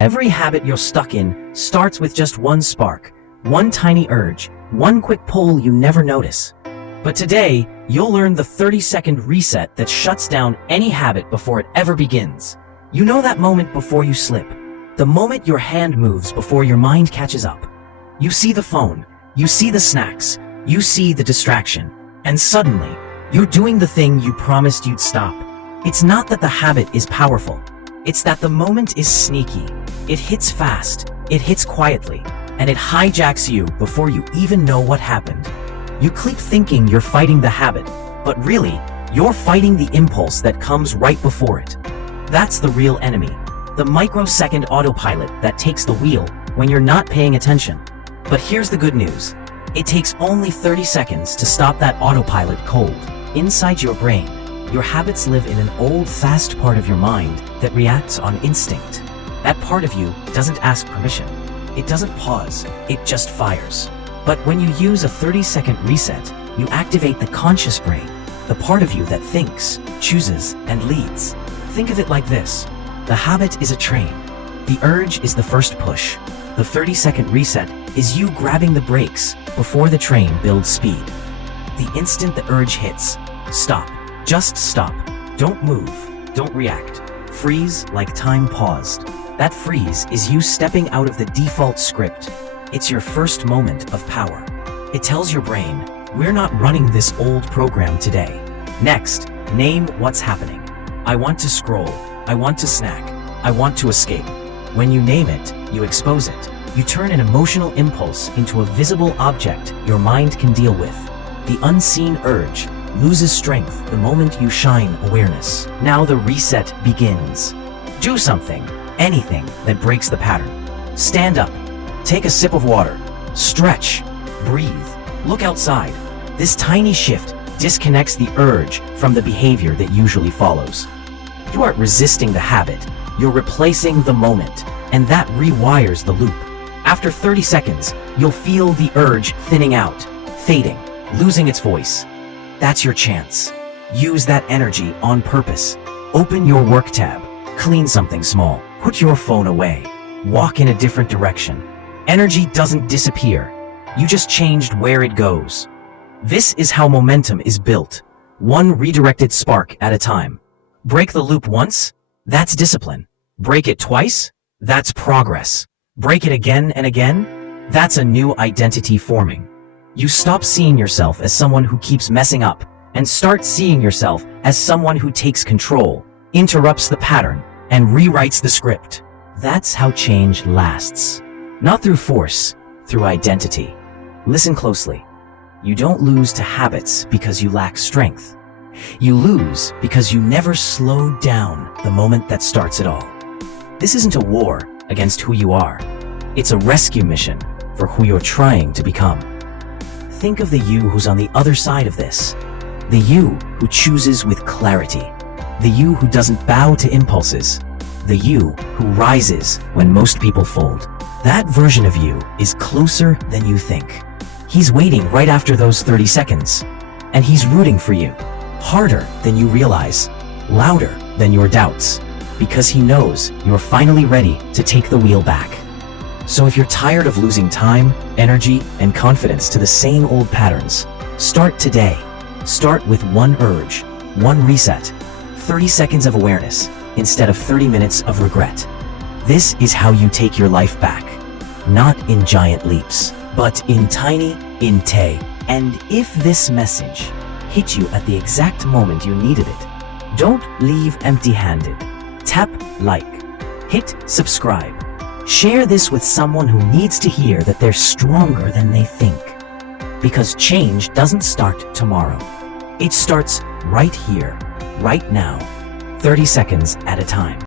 Every habit you're stuck in starts with just one spark, one tiny urge, one quick pull you never notice. But today, you'll learn the 30-second reset that shuts down any habit before it ever begins. You know that moment before you slip, the moment your hand moves before your mind catches up. You see the phone, you see the snacks, you see the distraction, and suddenly, you're doing the thing you promised you'd stop. It's not that the habit is powerful. It's that the moment is sneaky. It hits fast, it hits quietly, and it hijacks you before you even know what happened. You keep thinking you're fighting the habit, but really, you're fighting the impulse that comes right before it. That's the real enemy, the microsecond autopilot that takes the wheel when you're not paying attention. But here's the good news. It takes only 30 seconds to stop that autopilot cold. Inside your brain, your habits live in an old, fast part of your mind that reacts on instinct. That part of you doesn't ask permission. It doesn't pause, it just fires. But when you use a 30-second reset, you activate the conscious brain, the part of you that thinks, chooses, and leads. Think of it like this. The habit is a train. The urge is the first push. The 30-second reset is you grabbing the brakes before the train builds speed. The instant the urge hits, stop. Just stop. Don't move. Don't react. Freeze like time paused. That freeze is you stepping out of the default script. It's your first moment of power. It tells your brain, we're not running this old program today. Next, name what's happening. I want to scroll. I want to snack. I want to escape. When you name it, you expose it. You turn an emotional impulse into a visible object your mind can deal with. The unseen urge loses strength the moment you shine awareness. Now the reset begins. Do something, anything that breaks the pattern. Stand up, take a sip of water, stretch, breathe, look outside. This tiny shift disconnects the urge from the behavior that usually follows. You aren't resisting the habit, you're replacing the moment, and that rewires the loop. After 30 seconds, you'll feel the urge thinning out, fading, losing its voice. That's your chance. Use that energy on purpose. Open your work tab, clean something small, put your phone away, walk in a different direction. Energy doesn't disappear. You just changed where it goes. This is how momentum is built, one redirected spark at a time. Break the loop once? That's discipline. Break it twice? That's progress. Break it again and again? That's a new identity forming. You stop seeing yourself as someone who keeps messing up and start seeing yourself as someone who takes control, interrupts the pattern, and rewrites the script. That's how change lasts. Not through force, through identity. Listen closely. You don't lose to habits because you lack strength. You lose because you never slowed down the moment that starts it all. This isn't a war against who you are. It's a rescue mission for who you're trying to become. Think of the you who's on the other side of this. The you who chooses with clarity. The you who doesn't bow to impulses. The you who rises when most people fold. That version of you is closer than you think. He's waiting right after those 30 seconds. And he's rooting for you. Harder than you realize. Louder than your doubts. Because he knows you're finally ready to take the wheel back. So if you're tired of losing time, energy, and confidence to the same old patterns, start today. Start with one urge, one reset, 30 seconds of awareness instead of 30 minutes of regret. This is how you take your life back. Not in giant leaps, but in tiny, And if this message hit you at the exact moment you needed it, don't leave empty-handed. Tap like, hit subscribe. Share this with someone who needs to hear that they're stronger than they think. Because change doesn't start tomorrow. It starts right here, right now, 30 seconds at a time.